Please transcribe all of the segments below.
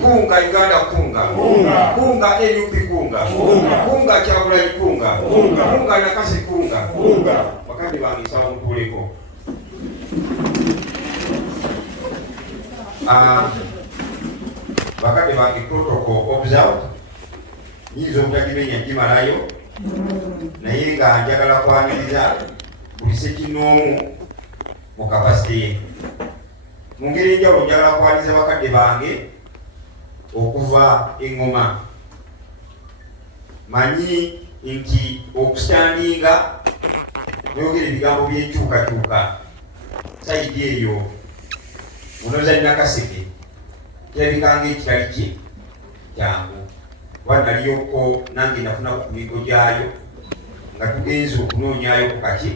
Kunga Uganda kunga. Kunga NUP kunga. Kunga Kyagulanyi kunga. Kunga Nakasi kunga. Bakadde bange nsaba mutuuleko. Bakadde bange protocol observed. Nyinza obutagimenya gimalayo. Naye nga njagala kwaniriza buli ssekinnoomu mu kapasite ye. Mu ngeri enjawulo njagala kwaniriza bakadde bange okuva engoma. Manyi nti okusitandinga noyogera ebigambo by'enkyukakyuka sayidi eyo munoza Nakaseke kirabika ng'ekitali kyangu. Wanaliyoko nange nafuna ku migo gyayo nga tugenze okunoonyayo ku kati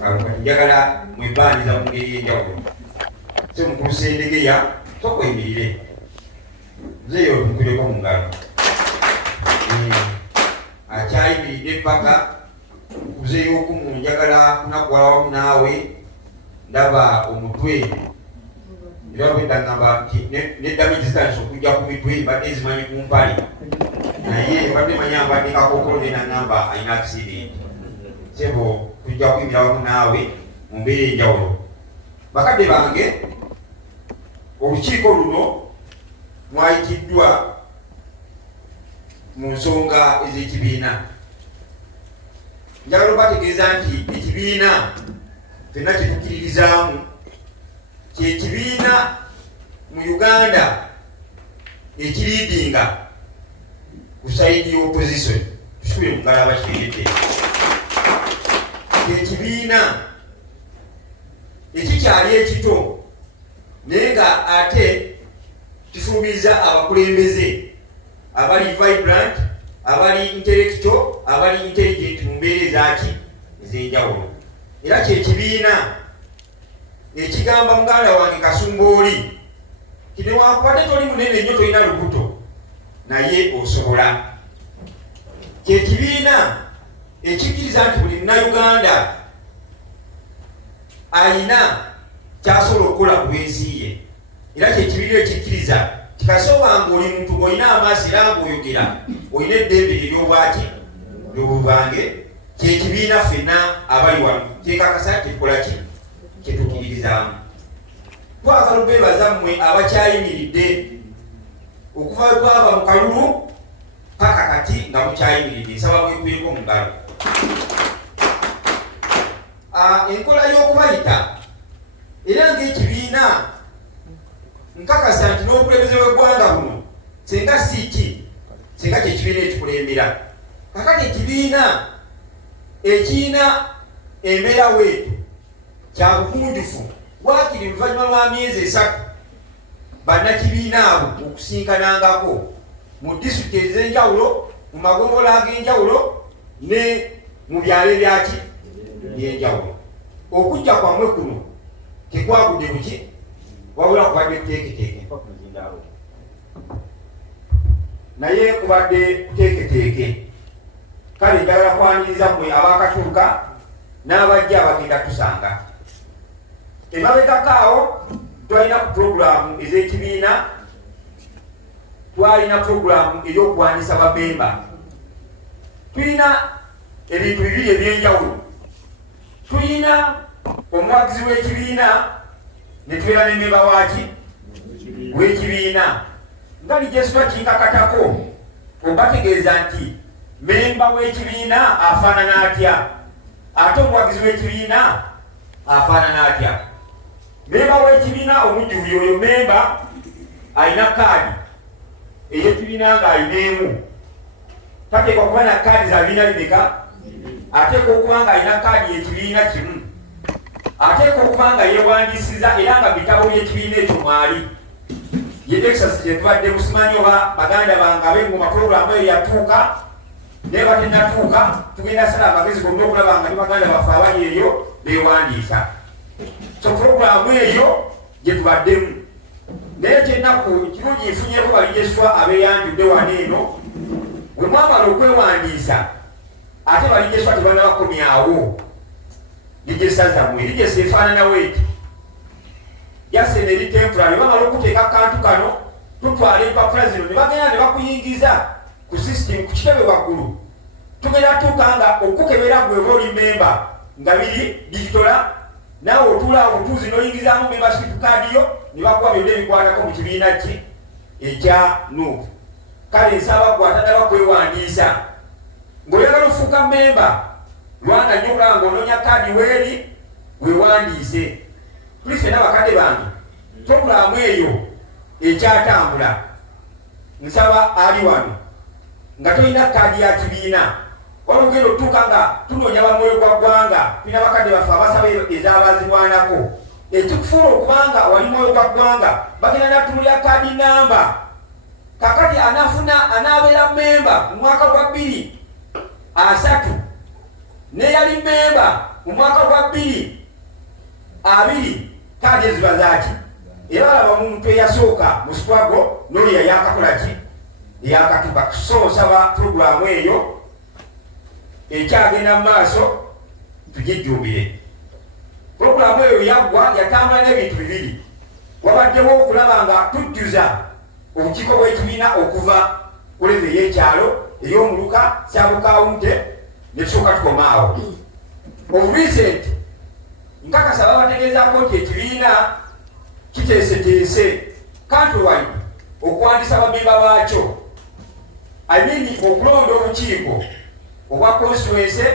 kati njagala mwebaniza mu ngeri y'enjawulo. So mukulu Sendegeya tokwemirire nzeyo tukuleko mu ngalo akyayimiridde paka kuzeyo okumu njagala kunakuwala wamu naawe ndaba omutwe era bwedda ngamba nti neddami distance okujja ku mitwe mbadde ezimanyi ku mpale naye mbadde manya mbadde kakokolo nenangamba alina accident. Sebo tujja kuyimira wamu naawe mu mbeera enjawulo. Bakadde bange olukiiko luno mwayitiddwa mu nsonga ez'ekibiina. Njagala obategeeza nti ekibiina fenna kyetukkiririzaamu kyekibiina mu Uganda ekiriidinga ku sayidi y'opposition. Tusubire mu ngalo abakiregedde. Kyekibiina ekikyali ekito naye nga ate kifulumiza abakulembeze abali vibrant, abali intellectual, abali intelligent mu mbeera ezaki ez'enjawulo. Era kyekibiina ekigamba muganda wange Kasumbooli ti newankubadde toli munene nnyo tolina lubuto naye osobola. Kyekibiina ekikkiriza nti buli Munnayuganda alina kyasobola okukola ku lw'ensi ye. Era kyekibiina ekikkiriza kikasobanga oli muntu ng'olina amaaso era ng'oyogera olina eddembe ery'obwaki ly'obubange. Kyekibiina ffenna abali wano kyekakasa kyetukola ki kyetukkiririzaamu. Twagala obeebaza mmwe abakyayimiridde okuva we twava mu kalulu paka kati nga mukyayimiridde. Nsaba mwekubireko mu ngalo. Enkola y'okubayita era ng'ekibiina nkakasa nti n'obukulembeze bw'eggwanga buno senga si ki senga kyekibiina ekikulembera. Kakati ekibiina ekirina embeera weetu kya bukunjufu bwakiri oluvannyuma lwa myezi 3 bannakibiina abo okusinkanangako mu disitulikiti ez'enjawulo, mu magombolola ag'enjawulo ne mu byalo ebyaki by'enjawulo. Okujja kwamwe kuno tekwagudde buki wabula kubadde kuteeketeeke naye kubadde kuteeketeeke. Kale njagala kwaniriza mmwe abakatuuka n'abajja abagenda tusanga. Emabegakaawo twalina ku puroguramu ez'ekibiina, twalina puroguramu ey'okuwandiisa bamemba. Tulina ebintu bibiri eby'enjawulo. Tulina omuwagizi w'ekibiina ne tubeera n'emmemba waki w'ekibiina. Nga lijesitwa kinkakatako obategeeza nti memba w'ekibiina afaanana atya ate omuwagizi w'ekibiina afaanana atya. Memba w'ekibiina omujjuvu y'oyo memba alina kaadi ey'ekibiina ng'alina emu. Tateekwa kuba na kaadi za bibiina bimeka, ateekwa okuba nga alina kaadi y'ekibiina kimu, ateekwa okuba nga yeewandiisiza era nga bitabo by'ekibiina ekyo mwali. Ye Texas gye tubadde musimanyi oba baganda bange ab'engoma puroguramu eyo yatuuka naye batennatuuka, tugenda sala amagezi gonna okulaba nga ne baganda baffe abali eyo beewandiisa. So puroguramu eyo gye tubaddemu. Naye kyennaku kirungi nfunyeko balijeswa abeeyanjudde wano eno, bwe mwamala okwewandiisa ate balijeswa tebanabakomyawo ligesa zammwe. Ligesa efaanana weeti jasene eri temporary. Bamala okuteeka akantu kano n'otwala empapula zino ne bagenda ne bakuyingiza ku system ku kitebe waggulu tugenda tuuka nga okukebera gwe oli memba nga biri digitola naawe otuula obutuuzi n'oyingizaamu membership card yo ne bakuwa byonna ebikwatako mu kibiina ki ekya NUP. Kale nsaba gwe atadala kwewandiisa ng'oyagala ofuuka memba lwanga nnyo okulaba ng'onoonya kaadi weeri weewandiise. Tuli ffenna bakadde bange tobulamu eyo ekyatambula. Nsaba ali wano nga tolina kaadi ya kibiina wala ogenda otuuka nga tunoonya bamwoyo gwa ggwanga tulina bakadde baffe abasaba ezabazirwanako ekikufuula okubanga wali mwoyo gwa ggwanga bagenda natunulira kaadi namba kakati anaabeera memba mu mwaka gwa 2023 neyali memba mu mwaka gwa 2020 kaadi eziba zaaki era alaba mu mutwe eyasooka mu sitwago n'oli yayakakola ki eyakatuba. So nsaba puroguramu eyo ekyagenda mu maaso tugijjumbire. Puroguramu eyo yaggwa yatambula n'ebintu bibiri. Wabaddewo okulaba nga tujjuza obukiiko bw'ekibiina okuva ku leve ey'ekyalo ey'omuluka sabukawunte ne tusooka tukomaawo. Recent nkakasa babategeezaako nti ekibiina kiteeseteese countrywide okuwandiisa bamemba baakyo okulonda obukiiko obwa constituency,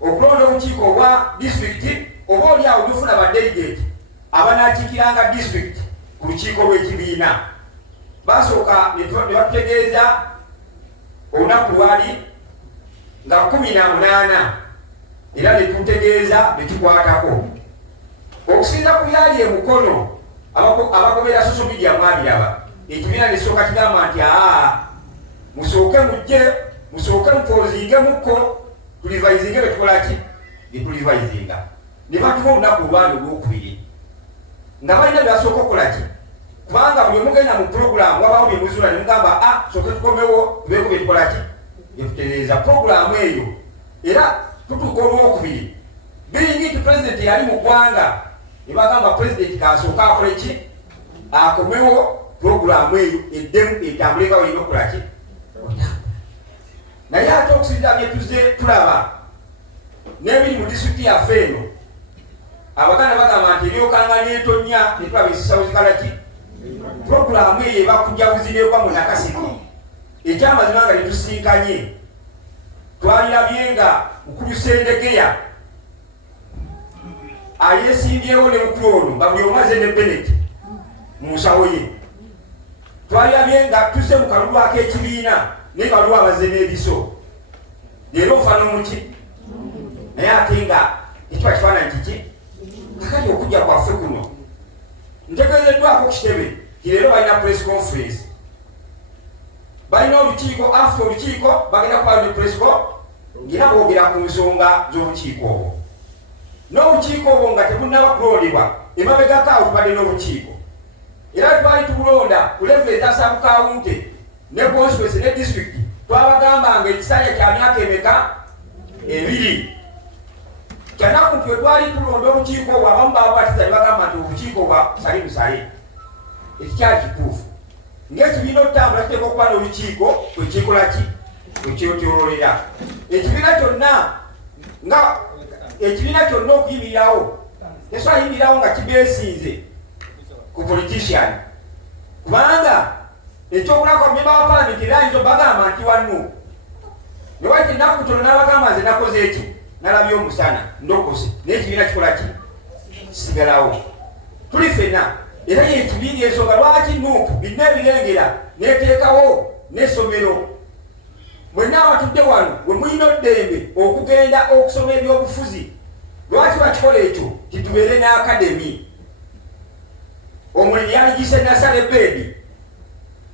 okulonda obukiiko obwa district, oba oliawo lufuna badelegate abanaakiikiranga district ku lukiiko lw'ekibiina. Basooka ne batutegeeza olunaku lwali nga 18 era ne tutegeeza ne tukwatako okusinza ku byali emukono abagobera social media mwabiraba. Ekibiina nesooka kigamba nti musooke mujje musooke mupozingemuko tulivayizinge betukolaki betulivayizinga ne batuwa olunaku olwali olwokubiri nga balina byasooka okukolaki kubanga buli omugenda mu puroguramu wabawo byemuzula nemugamba sooke tukomewo tubeeko byetukolaki byetutereeza puroguramu eyo. Era tutuuka olwokubiri biringi ti pulezidenti yali mu ggwanga ne bagamba pulezidenti kasooka akole ki akomewo puroguramu eyo eddemu etambule nga walina okukolaki. Naye ate okusinza byetuze tulaba n'ebiri mu disitulikiti yaffe eno abaganda bagamba nti ebyokanga n'entonya ne tulaba esisawo zikalaki puroguramu eyo ebakujjawuzibwa mu Nakaseke. Ekyamazima nga netusinkanye twalirabye nga mukulu Sendegeya ayesimbyewo ne mukulu ono nga buli omu aze ne Bennett mu nsawo ye. Twalirabye nga tuzze mu kalulu ak'ekibiina naye kalulu abaze n'ebiso leero nfa n'omuki naye ate nga ekiba kifaananyi kiki kakati okujja kwaffe kuno ntegeezeddwako kitebe ti leero balina press conference balina olukiiko after olukiiko bagenda kuba ne press ngera boogera ku nsonga z'obukiiko obwo n'obukiiko obwo nga tebunnaba kulondebwa emabegakaawo tubadde n'obukiiko era twali tubulonda ku level ezasabukawunte ne constituency ne district twabagamba nga ekisanja kya myaka emeka 2 kyanaku nti twali tulonda obukiiko obwo abamu babatiza ne bagamba nti obukiiko bwa sali musale ekikyali kituufu ng'ekibiina okutambula kiteeka okuba n'olukiiko kwekikolaki kwekyotololera ekibiina kyonna okuyimirirawo tesobola yimirirawo nga kibeesinze ku politician kubanga ekyokulako memba wa palamenti era ayinza obagamba nti wano ne wati ennaku tono n'abagamba nze nakoze ekyo nalabye omusana ndokose naye ekibiina kikolaki kisigalawo. Tuli ffenna era yekibiina ensonga lwaki NUP birina ebirengera neteekawo n'essomero mwenna abatudde wano we mulina oddembe okugenda okusoma ebyobufuzi. Lwaki bakikola ekyo titubeere ne akademi omulimi yaligise nasale beedi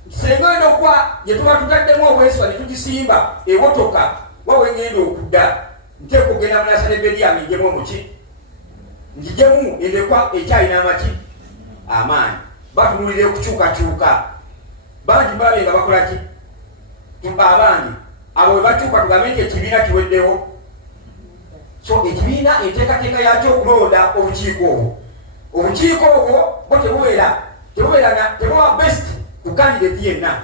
senga eno kwa yetuba tutaddemu obwesibwa netugisimba ewotoka wawe ngenda okudda nteeka okugenda mu nasale beedi yange njemu omuki njijemu endekwa ekyalina amaki amaanyi batunulire okukyukakyuka bangi mbalabe nga bakola ki abangi abo we bakyuka tugambe nti ekibiina kiweddewo. So ekibiina enteekateeka yakyo okulonda obukiiko obwo. Obukiiko obwo bo tebubeera tebuba best ku kandidate yenna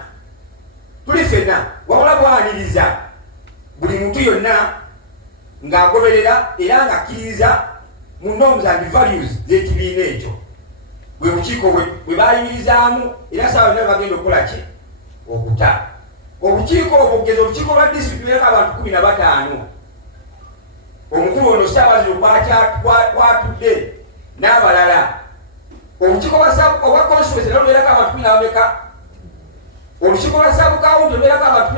tuli ffenna wabula bwaniriza buli muntu yonna ng'agoberera era ng'akkiriza mu norms and values z'ekibiina ekyo bwe bukiiko bwe bayimirizaamu era saawa yonna bagenda okukola ki okuta obukiiko obwo kugeza obukiiko bwa disitulikiti bireka abantu 15 omukulu ono Ssaabaziro kwatudde n'abalala obukiiko obwa constituency nalwo lubeerako abantu 15 olukiiko lwa saabukawunti lubeerako abantu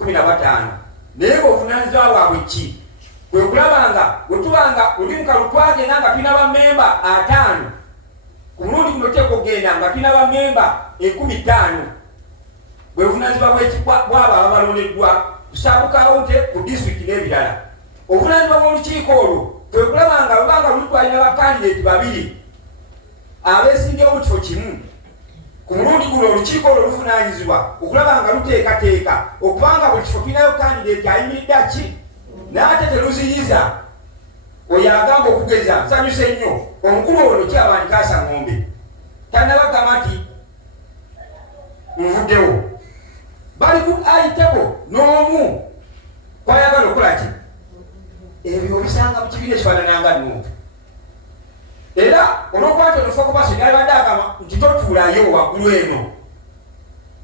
15 naye ng'obuvunaanyizibwa bwabwe ki kwe kulaba nga bwe tubanga luli mu kalu twagenda nga tulina bammemba 5 ku mulundi guno teeka okugenda nga tulina bammemba 15 bwe buvunaanyizibwa bw'abo ababalondeddwa ku saabukawunti ku disitulikiti n'ebirala obuvunaanyizibwa bw'olukiiko olwo kwe kulaba nga lubanga luli twalina bakandidate 2 abeesingewo kifo kimu ku mulundi guno olukiiko olwo luvunaanyizibwa okulaba nga luteekateeka okubanga buli kifo tulinayo kandidate ayimiridde ki n'ate teluziyiza oyo agamba okugeza nsanyuse nnyo omukulu ono Kyabandikaasa Ng'ombe tannabagamba nti nvuddewo bali ku ayitebo n'omu kwayagala okukola ki ebyo obisanga mu kibiina ekifaanananga Nuupu era olwokwati olufa kubaso yalibadde agamba nti totuulayo waggulu eno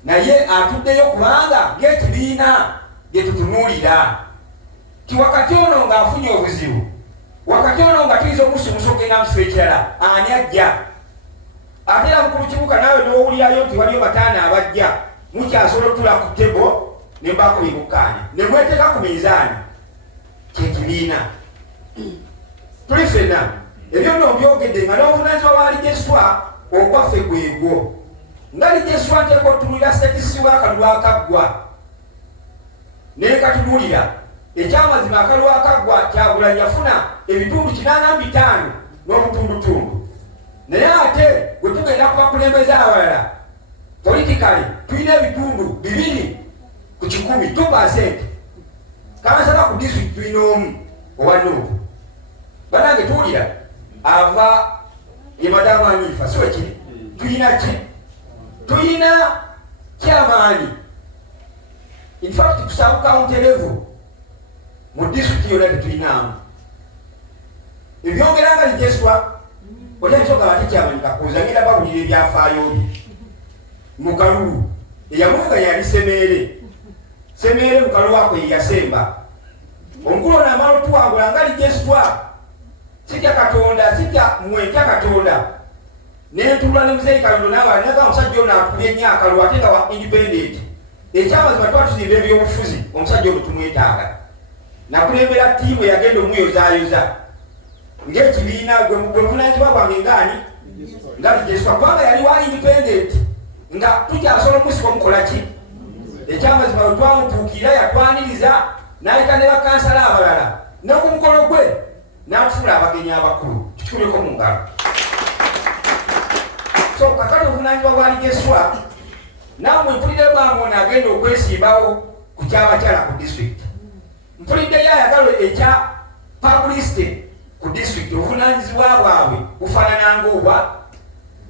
naye atuddeyo kubanga ng'ekibiina gye tutunuulira ti wakati ono ng'afunye obuzibu wakati ono nga tuyinza omusumusa okugenda mu kifo ekirala ani ajja ate era mukulu kibuga naawe n'owulirayo nti waliyo bataana abajja mukyasobola otula ku tebo ne mbaako bibukkaanya ne mweteeka ku minzaani kyekibiina tuli ffenna ebyo nno byogedde nga n'obuvunaanyizibwa bwa Lijeswa okwaffe gwegwo nga Lijeswa nteeka otunuulira stekisi w'akalulu akaggwa naye katunuulira ekyamazima akalulu akaggwa Kyagulanyi yafuna ebitundu 85 n'obutundutundu naye ate bwe tugenda ku bakulembeze abalala politikali tulina ebitundu 2 ku 100 2%. Kansala ku disitulikiti tulina omu owa Nuupu banange tuwulira ava ye Madamu Anifa si wekiri tulina ki tulina kyamaanyi in fact ku saabukawunti level mu disitulikiti yonna tetulinamu ebyongera nga Lijeswa olyansoga bate kyamaanyi kakuuza ngenda bawulira ebyafaayo bye mu kalulu eyamuvuga yali Semeere mu kalulu ako ye yasemba omukulu ono amala otuwangula nga Lijeswa sitya Katonda sitya mwetya Katonda n'entuula ne Muzeeyi Kalondo n'abalala naga omusajja ono akubye nnyo akalulu ate nga wa independent ekyamazima tuba tuzimba ebyobufuzi omusajja ono tumwetaaga nakulembera ttiimu eyagenda omuyozaayoza ng'ekibiina gwe buvunaanyizibwa bwange ngaani nga Lijeswa kubanga yali wa independent nga tukyasobola omusika omukola ki ekyamazima bwe twamutuukirira yatwaniriza n'ayita ne bakansala abalala ne ku mukolo gwe n'atufuula abagenyi abakulu tukikuleko mu ngalo so kakati obuvunaanyizibwa bwa Lijeswa nammwe mpulidde bwamwe agenda okwesimbawo ku kyabakyala ku disitulikiti mpuliddeyo ayagala ekya publicity ku disitulikiti obuvunaanyizibwa bwabwe bufaanananga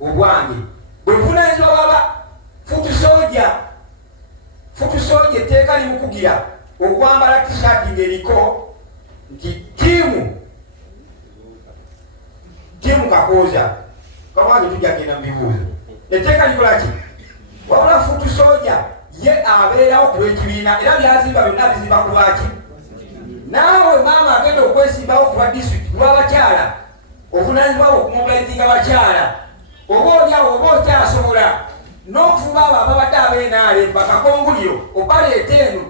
obwange bwe buvunaanyizibwa bwaba futusoja etteeka limukugira okwambala tishaati ng'eriko nti tiimu Kakooza kawange tujja genda mu bibuuzo etteeka likola ki wabula futusoja ye abeerawo ku lw'ekibiina era byazimba byonna bizimba ku lwaki naawe maama agenda okwesimbawo ku lwa disitulikiti lw'abakyala obuvunaanyizibwa bwo okumobilizinga bakyala oba olyawo oba okyasobola n'okufuba abo ababadde ab'enaale bakakonguliro obaleeta eno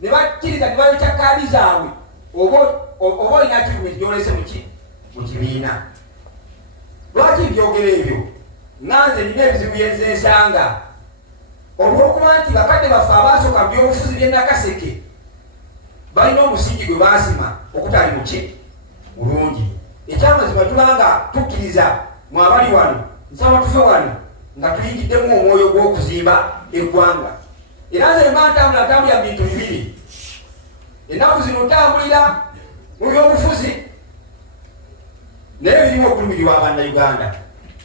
ne bakkiriza ne bayokya kaadi zaabwe oba olina kivumenti gy'olese mu kibiina lwaki byogera ebyo nanze nina ebizibu byenze nsanga olw'okuba nti bakadde baffe abaasooka mu byobufuzi by'e Nakaseke balina omusingi gwe baasima okutali muki mulungi ekyamazima tubanga tukkiriza mwabali wano nsaba tufe wano nga tuyingiddemu omwoyo gw'okuzimba eggwanga era nze mba ntambula bintu bibiri ennaku zino ntambulira mu byobufuzi naye birimu okulumirirwa Abannayuganda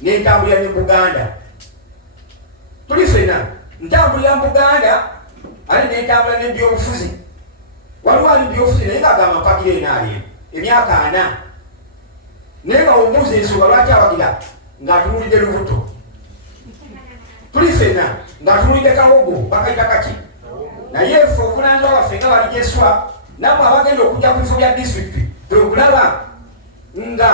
n'entambulira ne Buganda tuli ffenna ntambulira mu Buganda ate nentambula n'ebyobufuzi waliwo ali byobufuzi naye ng'agamba mpakira enaali emyaka 4 naye nga omubuuza ensonga lwaki awagira ng'atunulidde lubuto tuli ffenna ng'atunulidde kawogo bakayita kaki naye ffe obulanzwa waffe nga balijeswa namwe abagenda okujja ku bifo bya disitulikiti twekulaba nga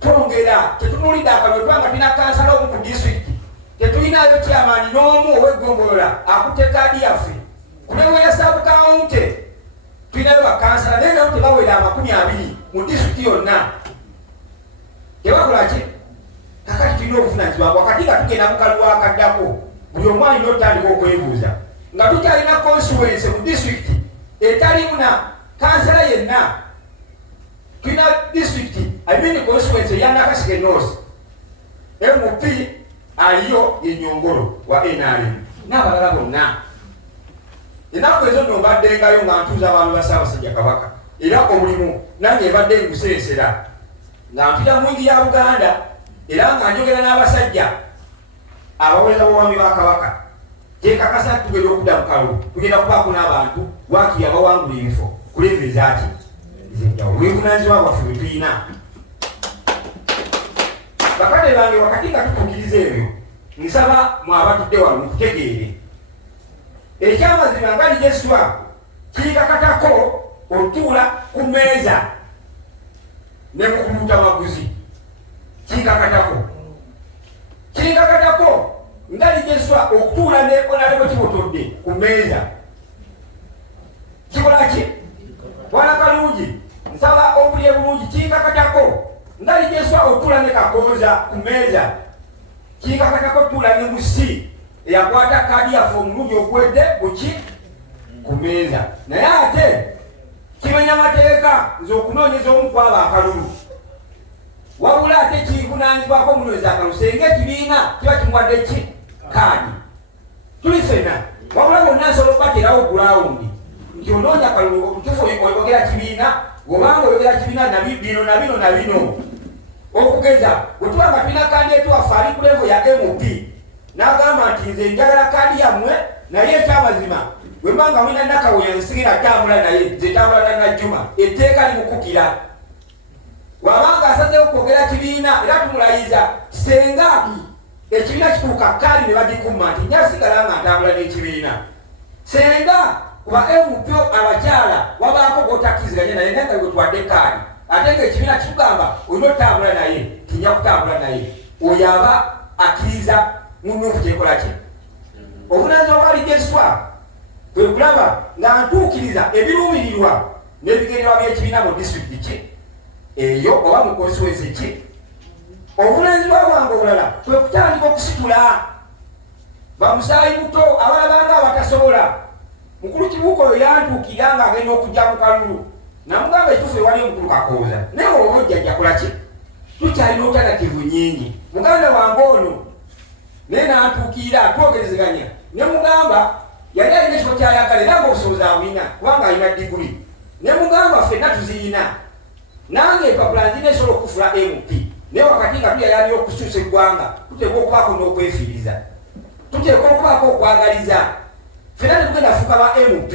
twongera tetunulidde akalwe twanga tulina kansala omu ku disitulikiti tetulinayo kyamaani n'omu ow'eggongolola akutte kaadi yaffe kulewo ya saabukawunte tulinayo bakansala naye nabo tebawera 20 mu disitulikiti yonna tebakolaki kakati tulina obuvunanyizibwa wakati nga tugenda mu kalulu akaddako buli omu alina otandika okwebuuza nga tukyalina constituency mu disitulikiti etalimu na kansala yenna tulina disitulikiti constituency ya Nakaseke North MP aliyo Enyongolo wa NRM n'abalala bonna ennaku ezo nno mbaddengayo nga ntuuza abantu ba Ssaabasajja Kabaka era omulimu nange mbadde nguseesera nga mpita mu ngi ya Buganda era nga njogera n'abasajja abaweereza b'obwami ba Kabaka kyekakasa tugenda okudda mu kalulu tugenda kubaako n'abantu waakiri abawangula ebifo ku level zaaki ez'enjawulo bwevunaanyizibwa bwaffe bwe tulina bakadde bange wakati nga tutuukiriza ebyo nsaba mwabatudde wano mukutegeere ekyamazima nga lijeswa kikakatako otuula ku mmeeza ne mukuluta maguzi kikakatako nga lijeswa okutuula nekonalebo kibotodde ku mmeeza kikolaki wana kalungi nsaba obulye bulungi kikakatako nga lijeswa otuula ne kakooza ku mmeeza kikakatako tuula ne musi eyakwata kaadi yaffe omulungi ogwedde buki ku mmeeza naye ate kimenya amateeka nze okunoonyeza omu kwaba akalulu wabula ate kivunaanyizibwako omunoonyeza akalulu senga ekibiina kiba kimuwadde ki kaadi tuli ffenna wabula bonna nsobola okubaterawo gulawundi nti onoonya akalulu obutufu oyogera kibiina obanga oyogera kibiina na bino okugeza bwetuba nga tulina kaadi etuwaffe ali ku levo ya MP n'agamba nti nze njagala kaadi yammwe naye ekyamazima bwe mba nga mwina Nakawoya nsigira tambula naye nze tambula na Najjuma etteeka limukukira wabanga asazeewo kwogera kibiina era tumulayiza senga ekibiina kituuka kaadi ne bagikumma nti njasigala nga ntambula n'ekibiina senga kuba MP abakyala wabaako gotakkiziganya naye naye nga gwetuwadde kaadi ate nga ekibiina kitugamba olina otambula naye tinja kutambula naye oyo aba akkiriza munnuku kyekolaki obunaanyizibwa bwalijeswa kwe kulaba nga ntuukiriza ebiruubirirwa n'ebigendererwa by'ekibiina mu disitulikiti ki eyo oba mu konstituensi ki obunaanyizibwa bwange obulala kwe kutandika okusitula bamusaayi muto abalabanga abatasobola mukulu Kibuuka oyo yantuukira nga agenda okujja mu kalulu namugamba ekituufu ewali omukulu Kakooza naye oba ojjajja kolaki tukyalina alternative nyingi muganda wange ono naye nantuukira twogerezeganya ne mugamba yali alina ekifo kyayagala era ng'obusobozi abulina kubanga alina diguli ne mugamba ffenna tuzirina nange empapula nzina esobola okufula MP naye wakati nga tuyayaliyo okukyusa eggwanga tuteekwa okubaako n'okwefiiriza tuteekwa okubaako okwagaliza ffenna tetugenda fuuka ba MP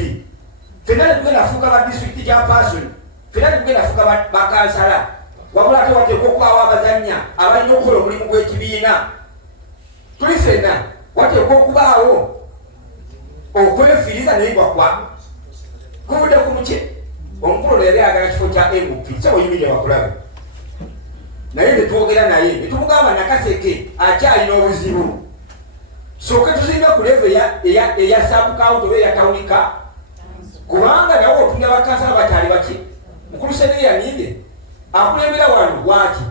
ffenna tetugenda fuuka ba disitulikiti kya person ffenna tetugenda fuuka bakansala wabula ate wateekwa okubaawo abazannya abalina okukola omulimu gw'ekibiina tuli ffenna wateekwa okubaawo okwefiiriza naye gwakwa kuvudde ku muki omukulu yali ayagala kifo kya MP so oyimirira bakulabe naye netwogera naye netumugamba Nakaseke akyalina obuzibu soke tuzimbe ku levo eya sabukawunti oba eya tawunika kubanga nawe otunga bakansala bakyali baki mukulu Seneya Ninde akulembera wano waki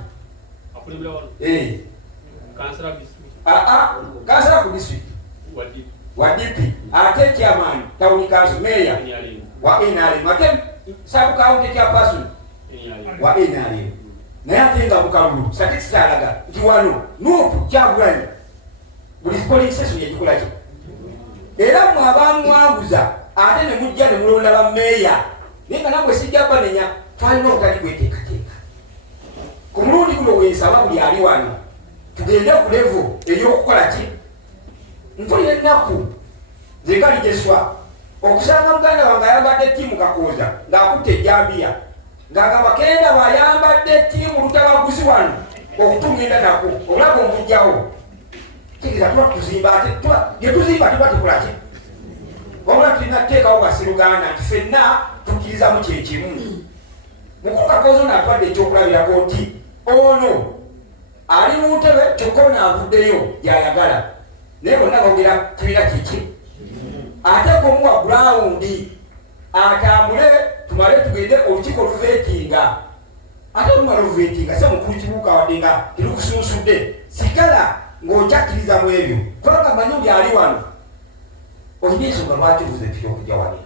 kansala ku disitulikiti wa DP ate chairman tawuni council mayor wa NRM ate sabukawunti kya person wa NRM naye ate nga mukalulu statistics alaga nti wano nuupu Kyagulanyi buli polling station yegikolaki era mwe abamwanguza ate ne mujja ne mulonda ba meya naye nga nabwe sijja banenya twalina obutali bweteekateeka ku mulundi guno wensaba buli ali wano tugende ku levo ey'okukola ki mpulira ennaku zekali jeswa okusanga muganda wange ayambadde ttiimu Kakooza ng'akutte ejjambiya ng'agamba kenda bayambadde ttiimu Lutabaguzi wano okutungenda nako olaba omujjawo tegeeza tuba tuzimba ate gye tuzimba tuba tukolaki wabula tulina kuteekawo basiruganda nti ffenna tukkirizamu kyekimu mukulu Kakooza ono atwadde ekyokulabirako nti ono ali mu ntebe kyokka ono avuddeyo gy'ayagala naye bonna boogera kibiina kiki ate kumuwa gurawundi atambule tumale tugende olukiiko luveetinga ate olumala oluveetinga se mukulu kibuuka wadde nga terukusunsudde sigala ng'okyakkiriza mu ebyo kubanga manyi byali wano olina ensonga lwaki ovuze tiri okujja wano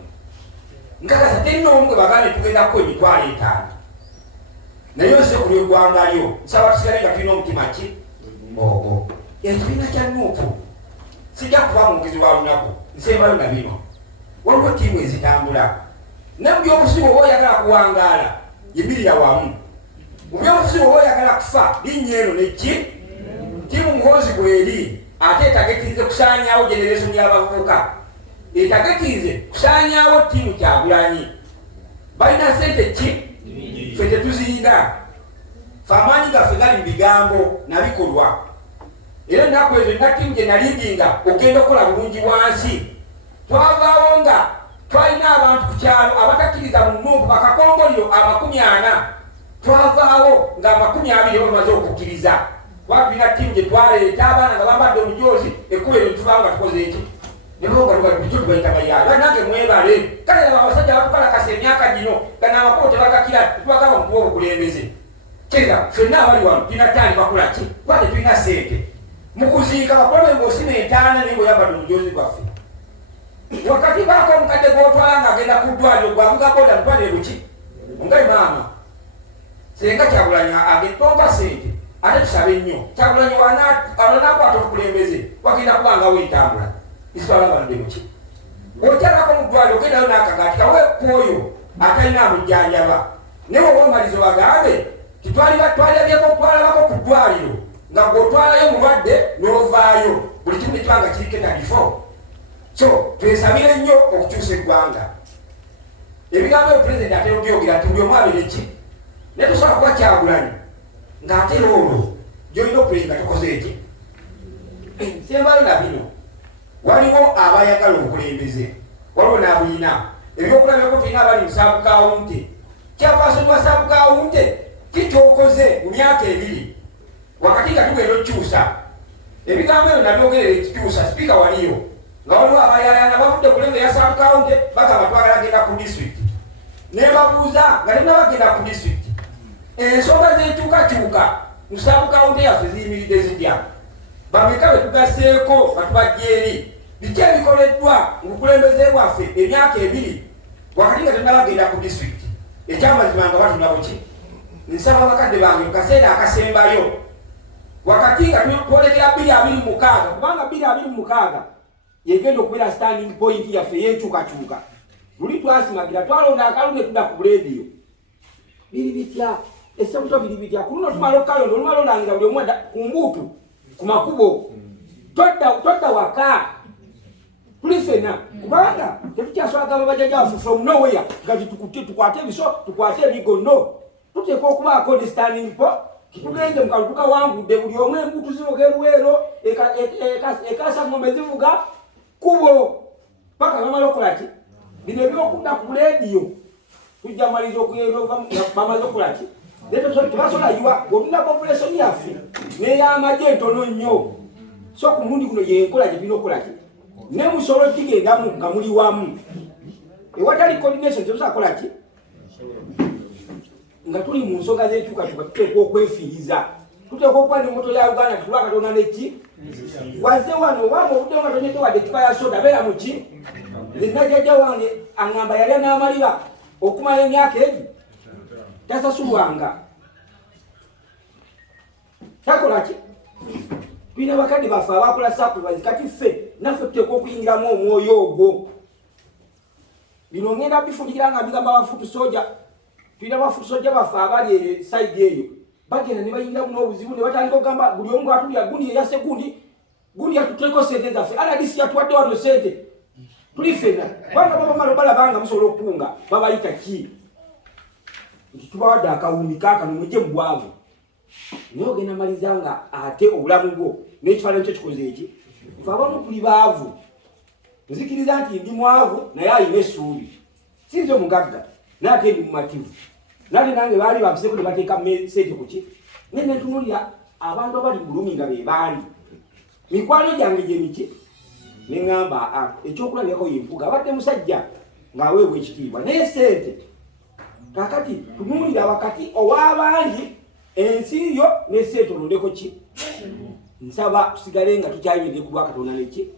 nkakasa terina omu gwe bagambe tugendako emitwalo 5 naye ose ku lw'eggwanga lyo nsaba tusigale nga tulina omutima ki ogwo ekibiina kya Nuupu sijja kuba mugezi wa lunaku nsembayo na bino waliwo ttiimu ezitambula ne mu byobufuzi oba oyagala kuwangaala yimirira wamu mu byobufuzi oba oyagala kufa linnya eno neki ttiimu muhoozi bweri ate etagetirize kusaanyaawo generation y'abavubuka etagetirize kusaanyaawo ttiimu Kyagulanyi balina sente ki ffe tetuziyina fe amaanyi gaffe gali mu bigambo nabikolwa era ennaku ezo nattiimu gye nalindinga ogenda okukola bulungi wansi twavaawo nga twalina abantu ku kyalo abatakkiriza mu Nuupu bakakongoliro 40 twavaawo nga 20 bamaze okukkiriza twatulina ttiimu gye twaleeta abaana nga bambadde omujoozi ekkubero netuvaawo nga tukoze eki nebongabulijjo tubaita bayaayo nange mwebale kale abasajja batukalakasa emyaka gino gana amakubo tebagakira tubagamba mukuwa obukulembeze kera ffenna abali wano tulina tandi bakola ki kwate tulina sente mukuziika bakulaba ng'osima entaana naye ng'oyambadde omujoozi gwaffe wakati baako omukadde gw'otwala ng'agenda ku ddwaliro gwavuga boda mutwalire buki ongali maama senga Kyagulanyi agetompa sente ate tusabe nnyo Kyagulanyi wanakwata obukulembeze wagenda kubangawo entambula isibalabaludde muki okyalako mu ddwaliro ogendayo n'akagaati kaweekwoyo atalina amujjanjaba naye oba omalizo bagambe titwalabyeko okutwalabako ku ddwaliro nga gw'otwalayo mulwadde n'ovaayo buli kimu nekibanga kiriko enalifo so twesabire nnyo okukyusa eggwanga ebigambo ebyo pulezidenti atera obyogera nti buli omu abeere ki naye tosobola kuba Kyagulanyi ng'atera olwo gy'olina opulezida tokoze eki nsembayo na bino waliwo abayagala obukulembeze waliwo n'abulina ebyokulabirako tulina abali mu saabukawunte kyapasonwa saabukawunte kikyokoze mu myaka 2 wakati nga tugenda okukyusa ebigambo ebyo nabyogerera ekikyusa sipiika waliyo nga waliwo abayayana bavudde kulenge ya saabukawunte bagamba twagala genda ku disitulikiti nebabuuza nga temuna bagenda ku disitulikiti ensonga z'enkyukakyuka mu saabukawunte yaffe ziyimiridde zitya bameka betugaseeko nga tubajja eri biki ebikoleddwa mu bukulembeze bwaffe emyaka 2 wakati nga temuna bagenda ku disitulikiti ekyamazima nga batunabo ki nsaba bakadde bange mu kaseera akasembayo wakati nga twolekera 226 kubanga 226 yegenda okubeera standing point yaffe y'enkyukakyuka luli twasimagira twalonda akalunde tudda ku buleediyo biri bitya esebuto biri bitya ku luno tumala okukalonda olumala olangira buli omwenda ku mbuutu ku makubo todda waka tuli ffenna kubanga tetukyaswagamba bajjajja waffe from nowhere nga tukwate ebiso tukwate ebigo no tuteeka okubaako ne standing point kitugende mukalutuka wangudde buli omu embuutu zivuga eruweero ekasa ngombe zivuga kubo paka bamala okukola ki bino ebyokudda ku buleediyo tujja maliza okugenda bamaze okukola ki tebasobola olina population yaffe n'ey'amagye entono nnyo so ku mulundi guno yenkola gye tulina okukola ki ne musolo kigendamu nga muli wamu ewatali coordination tetusobola kukola ki nga tuli mu nsonga z'enkyukakyuka tuteeka okwefiiriza tuteeka okuba n'emmoto ya Uganda tutula Katonda neki wazze wano wanga obudde nga tonyete wadde ekika ya soda beera mu ki nzina jjajja wange aŋŋamba yali n'amalira okumala emyaka egi tasasulwanga takola ki tulina bakadde baffe abakola sacrifice kati ffe naffe tuteeka okuyingiramu omwoyo ogwo bino ngenda bifundikira nga bigamba abafutu soja tulina abafutu soja baffe abali sayidi eyo bagenda ne bayingiramu n'obuzibu ne batandika okugamba buli omu bwatulira gundi eyase gundi gundi yatuteko sente zaffe aladisi yatuwadde wano sente tuli ffenna kubanga babamala balabanga musobola okukunga babayita ki nti tubawadde akawumbi kaakano mujje mu bwavu naye ogenda maliza nga ate obulamu bwo n'ekifaananyi kyo kikoze eki nfe abamu tuli baavu nzikiriza nti ndi mwavu naye ayina essuubi sinze omugagga naye ate ndi mumativu nate nange baali bampiseko ne bateeka sente kuki naye nentunulira abantu abali mu bulumi nga be baali mikwano gyange gye miki neŋŋamba ekyokulabirako yempuga abadde musajja ng'aweebwa ekitiibwa naye sente kakati tunuulira wakati ow'abangi ensi yo ne sente olondeko ki nsaba tusigale nga tukyayimidde ku lwa Katonda neki